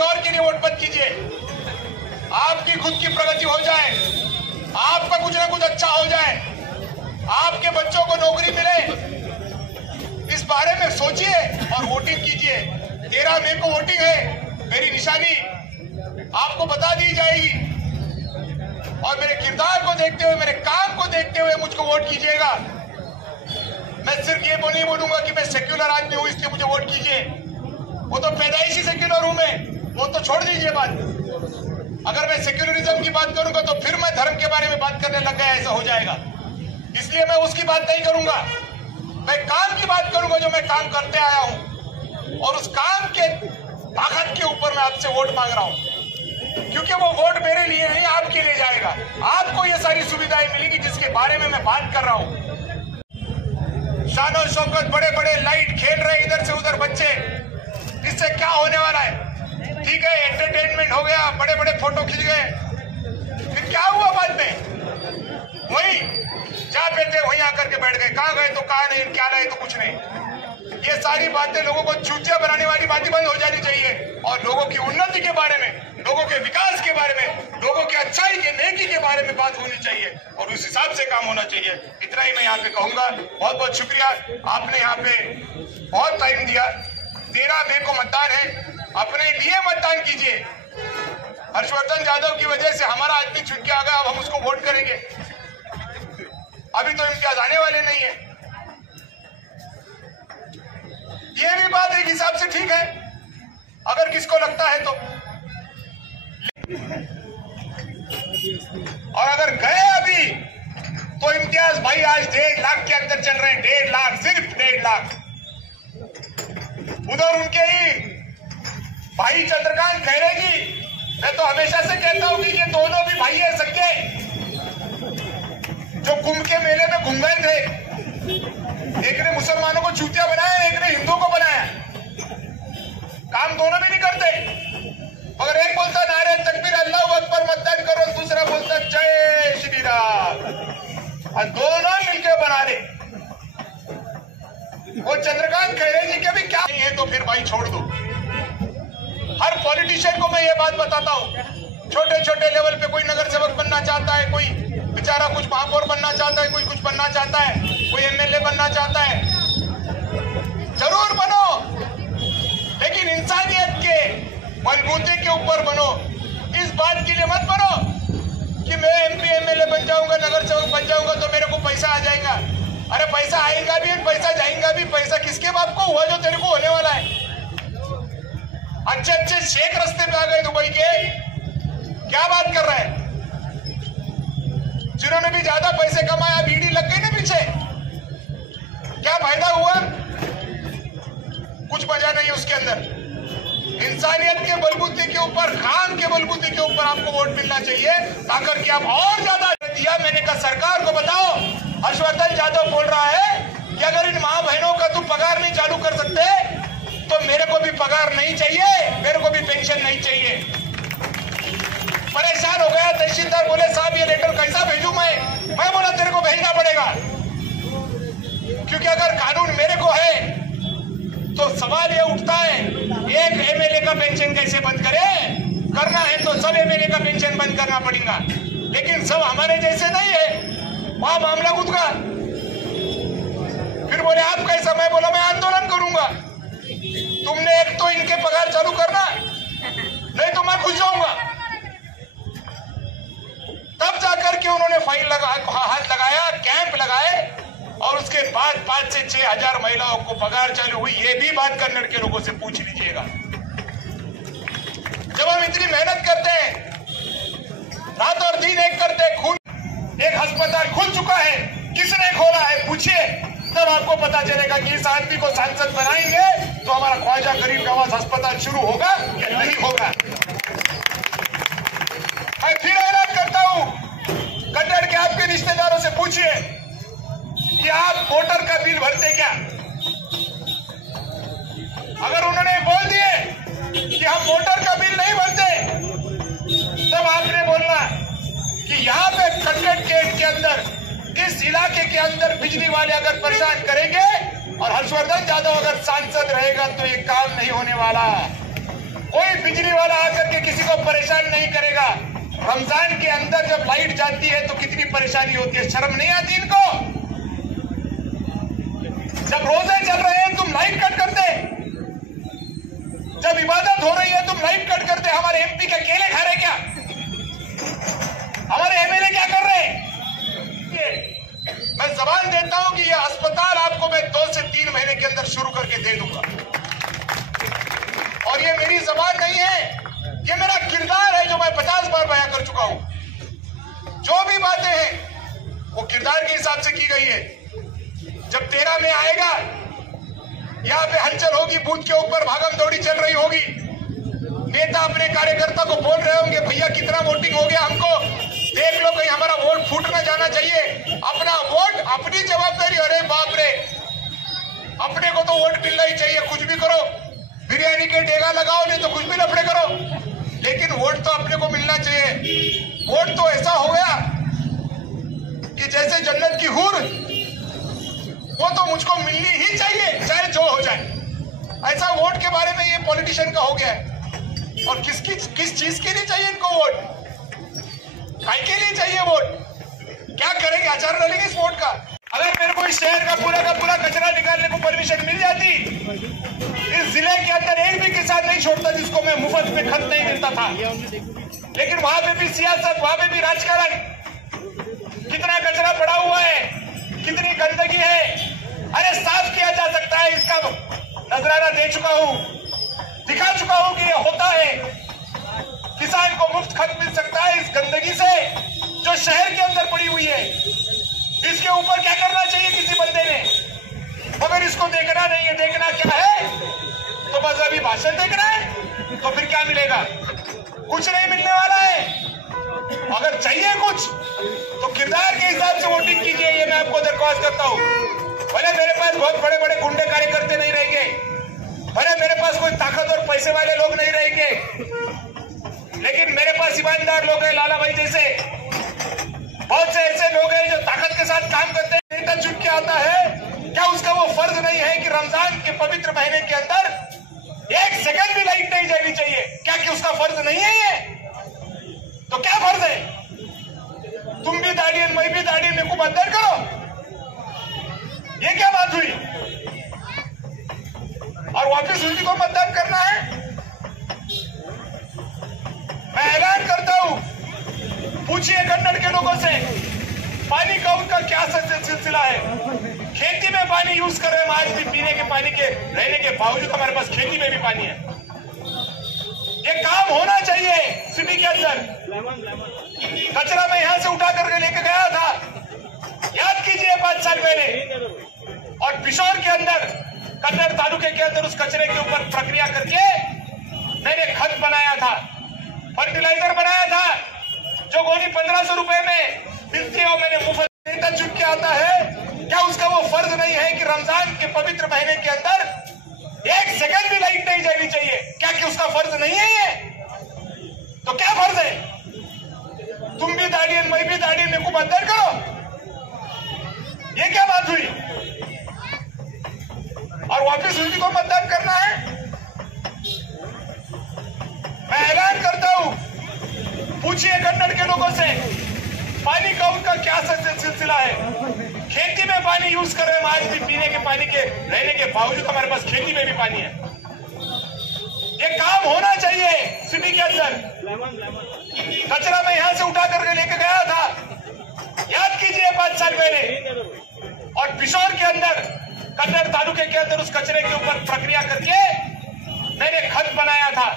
किसी और के लिए वोट मत कीजिए। आपकी खुद की प्रगति हो जाए, आपका कुछ ना कुछ अच्छा हो जाए, आपके बच्चों को नौकरी मिले, इस बारे में सोचिए और वोटिंग कीजिए। 13 मई को वोटिंग है, मेरी निशानी आपको बता दी जाएगी और मेरे किरदार को देखते हुए, मेरे काम को देखते हुए मुझको वोट कीजिएगा। मैं सिर्फ ये नहीं बोलूंगा कि मैं सेक्युलर आदमी हूं इसलिए मुझे वोट कीजिए, वो तो पैदाइशी सेक्युलर हूं मैं, वो तो छोड़ दीजिए बात। अगर मैं सेक्युलरिज्म की बात करूंगा तो फिर मैं धर्म के बारे में बात करने लग गया, ऐसा हो जाएगा। इसलिए मैं उसकी बात नहीं करूंगा, मैं काम की बात करूंगा जो मैं काम करते आया हूं, और उस काम के ताकत के ऊपर मैं आपसे वोट मांग रहा हूं, क्योंकि वो वोट मेरे लिए नहीं आपके लिए जाएगा। आपको ये सारी सुविधाएं मिलेगी जिसके बारे में मैं बात कर रहा हूं। शान और शौकत, बड़े बड़े लाइट खेल रहे इधर से उधर बच्चे, इससे क्या होने वाला है? ठीक है, एंटरटेनमेंट हो गया, बड़े बड़े फोटो खींच गए, फिर क्या हुआ बाद में? वही जहाँ पे थे वहीं आकर के बैठ गए, कहाँ गए तो कहा नहीं, क्या लाए तो कुछ नहीं। ये सारी बातें लोगों को चूतिया बनाने वाली बातें बंद हो जानी चाहिए और लोगों की उन्नति के बारे में, लोगों के विकास के बारे में, लोगों के अच्छाई के नेकी के बारे में बात होनी चाहिए और उस हिसाब से काम होना चाहिए। इतना ही मैं यहाँ पे कहूंगा। बहुत बहुत शुक्रिया, आपने यहाँ पे बहुत टाइम दिया। 13 मई को मतदान है, अपने लिए मतदान कीजिए। हर्षवर्धन यादव की वजह से हमारा आदमी छूट के आ गया, अब हम उसको वोट करेंगे। अभी तो इम्तियाज आने वाले नहीं है। ये भी बात एक हिसाब से ठीक है अगर किसको लगता है तो, और अगर गए अभी तो इम्तियाज भाई आज 1.5 लाख के अंदर चल रहे हैं, 1.5 लाख, सिर्फ 1.5 लाख। उधर उनके ही भाई चंद्रकांत खैरे जी, मैं तो हमेशा से कहता हूं कि ये दोनों भी भाई है सच्चे, जो कुंभ के मेले में घूम गए थे। एक ने मुसलमानों को चूतिया बनाया, एक ने हिंदुओं को बनाया। काम दोनों भी नहीं करते। अगर एक बोलता नारे तकबीर अल्लाहू अकबर मतदान करो, दूसरा बोलता जय श्री राम, और दोनों मिलकर बना रहे। वो चंद्रकांत खैरे जी के भी क्या नहीं है तो फिर भाई छोड़ दो। हर पॉलिटिशियन को मैं ये बात बताता हूँ, छोटे छोटे लेवल पे कोई नगर सेवक बनना चाहता है, कोई बेचारा कुछ महापौर बनना चाहता है, कोई कुछ बनना चाहता है, कोई एमएलए बनना चाहता है, जरूर बनो, लेकिन इंसानियत के बलबूते के ऊपर बनो। इस बात के लिए मत बनो कि मैं एमपी एमएलए बन जाऊंगा, नगर सेवक बन जाऊंगा तो मेरे को पैसा आ जाएगा। अरे पैसा आएगा भी, पैसा जाएगा भी। पैसा किसके बाप को हुआ जो तेरे को होने वाला है? अच्छे अच्छे शेख रास्ते पे आ गए दुबई के, क्या बात कर रहे हैं? जिन्होंने भी ज्यादा पैसे कमाया, बीड़ी लग गई ना पीछे, क्या फायदा हुआ? कुछ मजा नहीं उसके अंदर। इंसानियत के बलबूते के ऊपर, काम के बलबूते के ऊपर आपको वोट मिलना चाहिए, ताकि कि आप और ज्यादा दिया। मैंने कहा सरकार को बताओ, हर्षवर्धन यादव बोल रहा है कि अगर इन माँ बहनों का तुम पगार नहीं चालू कर सकते तो मेरे को भी पगार नहीं चाहिए, मेरे को भी पेंशन नहीं चाहिए। परेशान हो गया तहसीलदार, बोले साहब ये लेटर कैसा भेजूं मैं बोला तेरे को भेजना पड़ेगा, क्योंकि अगर कानून मेरे को है तो सवाल ये उठता है एक एमएलए का पेंशन कैसे बंद करे? करना है तो सब एमएलए का पेंशन बंद करना पड़ेगा, लेकिन सब हमारे जैसे नहीं है। वहां मामला कूद गया। फिर बोले आप कैसा? मैं बोला मैं आंदोलन करूंगा। तुमने एक तो इनके पगार चालू करना, नहीं तो मैं घुस जाऊंगा। तब जाकर के उन्होंने फाइल हाथ लगाया, कैंप लगाए, और उसके बाद 5 से 6 हजार महिलाओं को पगार चालू हुई। ये भी बात कन्नड़ के लोगों से पूछ लीजिएगा। जब हम इतनी मेहनत करते हैं, रात और दिन एक करते हैं, खून एक अस्पताल खुल चुका है, किसने खोला है पूछिए, तब आपको पता चलेगा कि इस आदमी को सांसद बनाएंगे तो हमारा ख्वाजा गरीब नवाज अस्पताल शुरू होगा या नहीं होगा। मैं फिर ऐलान करता हूं, कन्नड़ के आपके रिश्तेदारों से पूछिए कि आप वोटर का बिल भरते क्या? अगर उन्होंने बोल दिए कि हम वोटर का बिल नहीं भरते, तब आपने बोलना कि यहाँ पे कन्नड़ गेट के अंदर, इस इलाके के अंदर बिजली वाले अगर परेशान करेंगे और हर्षवर्धन यादव अगर सांसद रहेगा तो ये काम नहीं होने वाला। कोई बिजली वाला आकर के किसी को परेशान नहीं करेगा। रमजान के अंदर जब लाइट जाती है तो कितनी परेशानी होती है, शर्म नहीं आती इनको? जब रोजे चल रहे हैं तुम लाइट कट करते, जब इबादत हो रही है तुम लाइट कट करते। हमारे एमपी के केले खा रहे क्या? हमारे एमएलए क्या कर रहे हैं? मैं जबान देता हूं कि यह अस्पताल आपको मैं 2 से 3 महीने के अंदर शुरू करके दे दूंगा। और ये मेरी जबान नहीं है, ये मेरा किरदार है जो मैं 50 बार बयां कर चुका हूं। जो भी बातें हैं वो किरदार के हिसाब से की गई है। जब 13 में आएगा, यहाँ पे हलचल होगी, बूथ के ऊपर भागम दौड़ी चल रही होगी, नेता अपने कार्यकर्ता को बोल रहे होंगे भैया कितना वोटिंग हो गया, हमको देख लो, कहीं हमारा वोट फूट ना जाना चाहिए। अपना वोट अपनी जवाबदारी। अरे बाप रे, अपने को तो वोट मिलना ही चाहिए, कुछ भी करो, बिरयानी के डेगा लगाओ, नहीं तो कुछ भी लफड़े करो, लेकिन वोट तो अपने को मिलना चाहिए। वोट तो ऐसा हो गया कि जैसे जन्नत की हूर, वो तो मुझको मिलनी ही चाहिए चाहे जो हो जाए। ऐसा वोट के बारे में ये पॉलिटिशियन का हो गया है। और किस चीज के लिए चाहिए इनको वोट? काय के लिए चाहिए वोट? क्या करेंगे? अचार डालेंगे इस वोट का? अगर मेरे को इस शहर का पूरा कचरा निकालने को परमिशन मिल जाती, इस जिले के अंदर एक भी किसान नहीं छोड़ता जिसको मैं मुफ्त में खत नहीं मिलता था। लेकिन वहां पे भी सियासत, वहां पे भी राजकारण, कितना कचरा पड़ा हुआ है, कितनी गंदगी है। अरे साफ किया जा सकता है, इसका नजराना दे चुका हूं, दिखा चुका हूं कि ये होता है। किसान को मुफ्त खत मिल सकता है इस गंदगी से जो शहर के अंदर पड़ी हुई है। इसके ऊपर क्या करना चाहिए किसी बंदे ने? मगर इसको देखना नहीं है। देखना क्या है? तो बस अभी भाषण देखना है, तो फिर क्या मिलेगा? कुछ नहीं मिलने वाला है। अगर चाहिए कुछ तो किरदार के हिसाब से वोटिंग कीजिए, ये मैं आपको दरख्वास्त करता हूं। भले मेरे पास बहुत बड़े बड़े गुंडे कार्यकर्ते नहीं रहेंगे, भले मेरे पास कोई ताकत और पैसे वाले लोग नहीं रहेंगे, लेकिन मेरे पास ईमानदार लोग हैं, लाला भाई जैसे बहुत से ऐसे लोग हैं जो ताकत के साथ काम करते हैं। नेता चुन के आता है, क्या उसका वो फर्ज नहीं है कि रमजान के पवित्र महीने के अंदर 1 सेकंड भी लाइट नहीं जानी चाहिए? क्या कि उसका फर्ज नहीं है ये? तो क्या फर्ज है? तुम भी दाढ़ियन, मैं भी दाढ़ियन, मेरे को मतदान करो, ये क्या बात हुई? और वापिस उसी को मतदान करना है? मैं ऐलान करता हूं, पूछिए कन्नड़ के लोगों से पानी का उनका क्या सिलसिला है। खेती में पानी यूज कर रहे हैं, आज भी पीने के पानी के रहने के बावजूद हमारे पास खेती में भी पानी है। ये काम होना चाहिए सिटी के अंदर। कचरा मैं यहां से उठा करके लेके गया था, याद कीजिए 5 साल पहले, और पिशोर के अंदर, कन्नड़ तालुके के अंदर उस कचरे के ऊपर प्रक्रिया करके मैंने खत बनाया था, फर्टिलाइजर बनाया था, जो गोली 1500 रुपए में मिलती है, मैंने मुफ्त। नेता चुन के आता है, क्या उसका वो फर्ज नहीं है कि रमजान के पवित्र महीने के अंदर 1 सेकंड भी लाइट नहीं जानी चाहिए? क्या कि उसका फर्ज नहीं है ये? तो क्या फर्ज है? तुम भी दाढ़ियन, मैं भी दाढ़ियन, मेरे को मतदान करो, ये क्या बात हुई? और वापिस उसी को मतदान करना है? मैं ऐलान करता हूं, पूछिए कन्नड़ के लोगों से पानी का उनका क्या सिलसिला है। खेती में पानी यूज कर रहे हैं, आज भी पीने के पानी के रहने के बावजूद हमारे पास खेती में भी पानी है। ये काम होना चाहिए सिटी के अंदर। कचरा मैं यहां से उठा करके लेके गया था, याद कीजिए 5 साल पहले, और पिशोर के अंदर, कन्नड़ तालुके के अंदर उस कचरे के ऊपर प्रक्रिया करके मैंने खत बनाया था,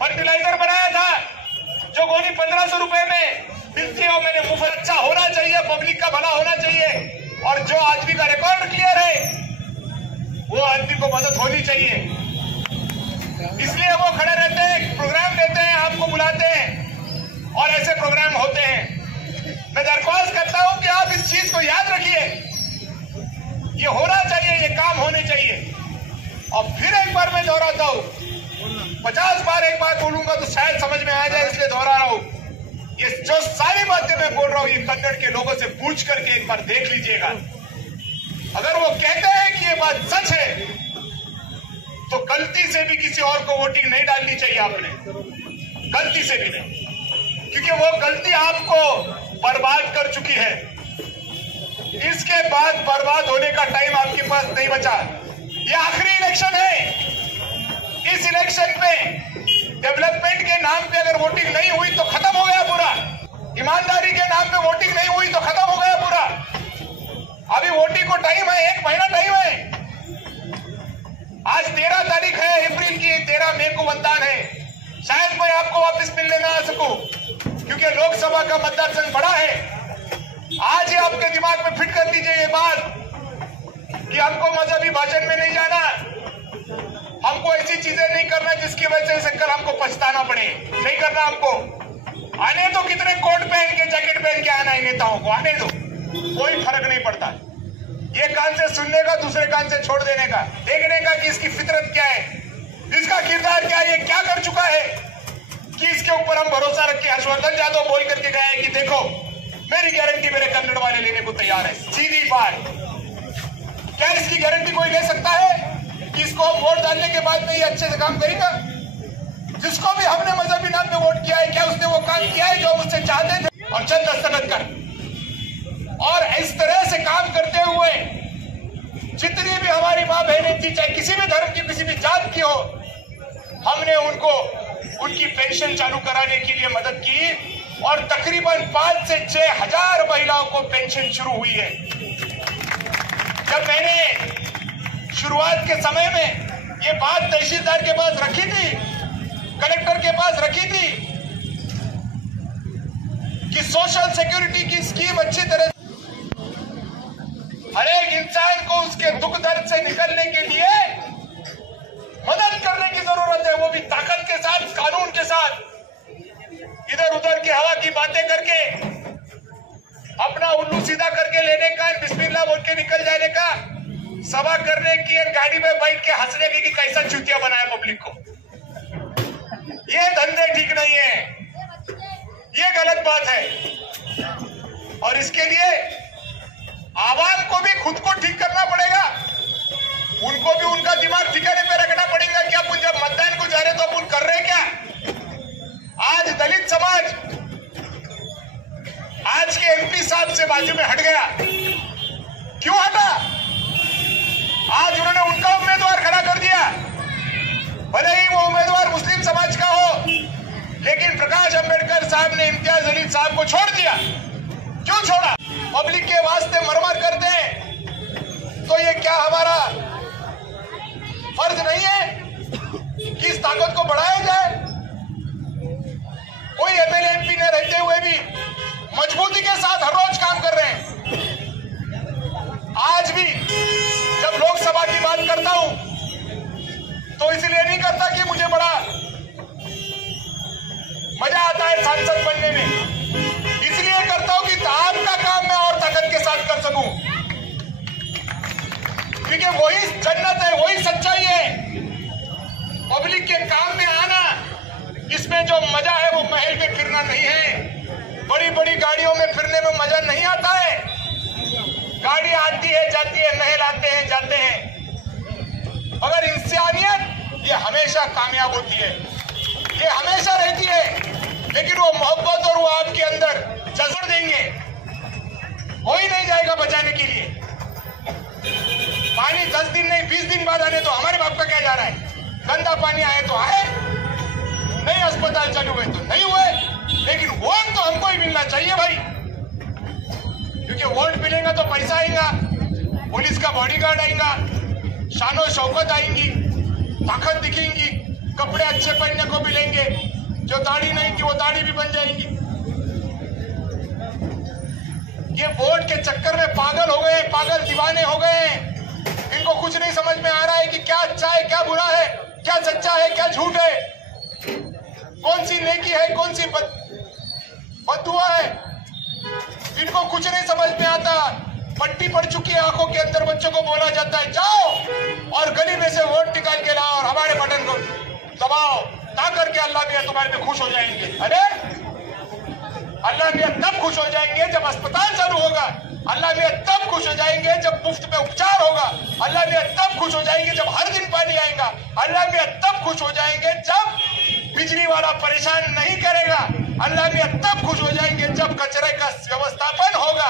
फर्टिलाइजर बनाया था, जो गोली 1500 रुपए में मिलती है, मैंने मुफ्त। अच्छा होना चाहिए, पब्लिक का भला होना चाहिए, और जो आदमी का रिकॉर्ड क्लियर है वो आदमी को मदद होनी चाहिए। इसलिए वो खड़े रहते हैं, प्रोग्राम देते हैं, आपको बुलाते हैं, और ऐसे प्रोग्राम होते हैं। मैं दरख्वास्त करता हूं कि आप इस चीज को याद रखिए, ये होना चाहिए, ये काम होने चाहिए। और फिर एक बार मैं दोहराता हूं, 50 बार एक बार बोलूंगा तो शायद समझ में आ जाए, इसलिए दोहरा रहा हूं। ये जो सारी बातें मैं बोल रहा हूं, ये कन्नड़ के लोगों से पूछ करके एक बार देख लीजिएगा। अगर वो कहते हैं कि ये बात सच है तो गलती से भी किसी और को वोटिंग नहीं डालनी चाहिए आपने, गलती से भी नहीं, क्योंकि वो गलती आपको बर्बाद कर चुकी है। इसके बाद बर्बाद होने का टाइम आपके पास नहीं बचा। ये आखिरी इलेक्शन है। इस इलेक्शन पे डेवलपमेंट के नाम पे अगर वोटिंग नहीं हुई तो खत्म हो गया पूरा। ईमानदारी के नाम पे वोटिंग नहीं हुई तो खत्म हो गया पूरा। अभी वोटिंग को टाइम है, 1 महीना टाइम है। आज 13 तारीख है अप्रैल की, 13 मई को मतदान है। शायद मैं आपको वापस मिलने ना आ सकूं, क्योंकि लोकसभा का मतदान संघ बड़ा है। आज ही आपके दिमाग में फिट कर दीजिए ये बात कि हमको मजहबी भाषण में नहीं जाना, हमको ऐसी चीजें नहीं करना जिसकी वजह से कल हमको पछताना पड़े, नहीं करना हमको। आने दो, कितने कोट पहन के जैकेट पहन के आना है नेताओं को, आने दो, कोई फर्क नहीं पड़ता। ये कान से सुनने का, दूसरे कान से छोड़ देने का, देखने का कि इसकी फितरत क्या है, इसका किरदार क्या है, ये क्या कर चुका है कि इसके ऊपर हम भरोसा रख के हर्षवर्धन यादव बोल करके गए कि देखो मेरी गारंटी मेरे कन्नड़ वाले लेने को तैयार है। सीधी बात, क्या इसकी गारंटी कोई ले सकता है कि इसको हम वोट डालने के बाद में ये अच्छे से काम करेगा? जिसको भी हमने मजहबी नाम पे वोट किया है, क्या उसने वो काम किया है जो उससे चाहते थे? और चंद दस्तखत कर, और इस तरह से काम करते हुए जितनी भी हमारी माँ बहनें थी, चाहे किसी भी धर्म की, किसी भी जात की हो, हमने उनको उनकी पेंशन चालू कराने के लिए मदद की, और तकरीबन 5 से 6 हजार महिलाओं को पेंशन शुरू हुई है। जब मैंने शुरुआत के समय में ये बात तहसीलदार के पास रखी थी, कलेक्टर के पास रखी थी कि सोशल सिक्योरिटी की स्कीम अच्छी तरह हर एक इंसान को उसके दुख दर्द से निकलने के लिए मदद करने की जरूरत है, वो भी ताकत के साथ, कानून के साथ। इधर उधर की हवा की बातें करके अपना उल्लू सीधा करके लेने का, बिस्मिल्लाह बोल के निकल जाने का, सभा करने की, गाड़ी में बैठ के हंसने की कि कैसा चूतिया बनाया पब्लिक को। ये धंधे ठीक नहीं है, ये गलत बात है। और इसके लिए आवाम को भी खुद को ठीक करना पड़ेगा, उनको भी उनका दिमाग ठिकाने पे रखना पड़ेगा कि अपन जब मतदान को जा रहे तो अपन कर रहे क्या। आज दलित समाज आज के एमपी साहब से बाजू में हट गया। क्यों हटा? आज उन्होंने उनका उम्मीदवार खड़ा कर दिया, भले ही वो उम्मीदवार मुस्लिम समाज का हो, लेकिन प्रकाश अंबेडकर साहब ने इम्तियाज अली साहब को छोड़ दिया। क्यों छोड़ा? पब्लिक के वास्ते मरमर करते हैं, तो ये क्या हमारा फर्ज नहीं है कि इस ताकत को बढ़ाया जाए? कोई एमएलए एमपी ने रहते हुए भी मजबूती के साथ हर रोज काम कर रहे हैं। आज भी जब लोकसभा की बात करता हूं तो इसलिए नहीं करता कि मुझे बड़ा मजा आता है सांसद बनने में, इसलिए करता हूं कि आपका काम मैं और ताकत के साथ कर सकूं, क्योंकि वही जन्नत है, वही सच्चाई है। पब्लिक के काम में आना, इसमें जो मजा है वो महल में फिरना नहीं है, बड़ी बड़ी गाड़ियों में फिरने में मजा नहीं आता है। गाड़ी आती है जाती है, महल आते हैं जाते हैं, मगर इंसानियत ये हमेशा कामयाब होती है, ये हमेशा रहती है। लेकिन वो मोहब्बत और वो आपके अंदर जज्बा देंगे, कोई नहीं जाएगा बचाने के लिए। पानी 10 दिन नहीं 20 दिन बाद आने तो हमारे बाप का क्या जा रहा है? गंदा पानी आए तो आए, नहीं अस्पताल चालू हुए तो नहीं हुए, लेकिन वोट तो हमको ही मिलना चाहिए भाई, क्योंकि वोट मिलेगा तो पैसा आएगा, पुलिस का बॉडीगार्ड आएगा, शानो शौकत आएंगी, ताकत दिखेंगी, कपड़े अच्छे पहनने को मिलेंगे, जो दाढ़ी नहीं थी वो दाढ़ी भी बन जाएंगी। ये वोट के चक्कर में पागल हो गए, पागल दीवाने हो गए। इनको कुछ नहीं समझ में आ रहा है कि क्या अच्छा है, क्या बुरा है, क्या सच्चा है, क्या झूठ है, कौन सी नेकी है, कौन सी बद्दुआ है। इनको कुछ नहीं समझ में आता। पट्टी पड़ चुकी है आंखों के अंदर। बच्चों को बोला जाता है जाओ और गली में से वोट निकाल के लाओ और हमारे बटन को दबाओ, ता करके अल्लाह मियां तुम्हारे में खुश हो जाएंगे। अरे अल्लाह मियां तब खुश हो जाएंगे जब अस्पताल चालू होगा, अल्लाह मियां तब खुश हो जाएंगे जब मुफ्त में उपचार होगा, अल्लाह मियां तब खुश हो जाएंगे जब हर दिन पानी आएगा, केजरीवाल परेशान नहीं करेगा। अल्लाह मियां तब खुश हो जाएंगे जब कचरे का व्यवस्थापन होगा।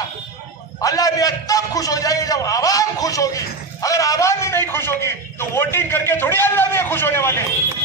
अल्लाह मियां तब खुश हो जाएंगे जब आवाम खुश होगी। अगर आवाम ही नहीं खुश होगी तो वोटिंग करके थोड़ी अल्लाह मियां खुश होने वाले हैं।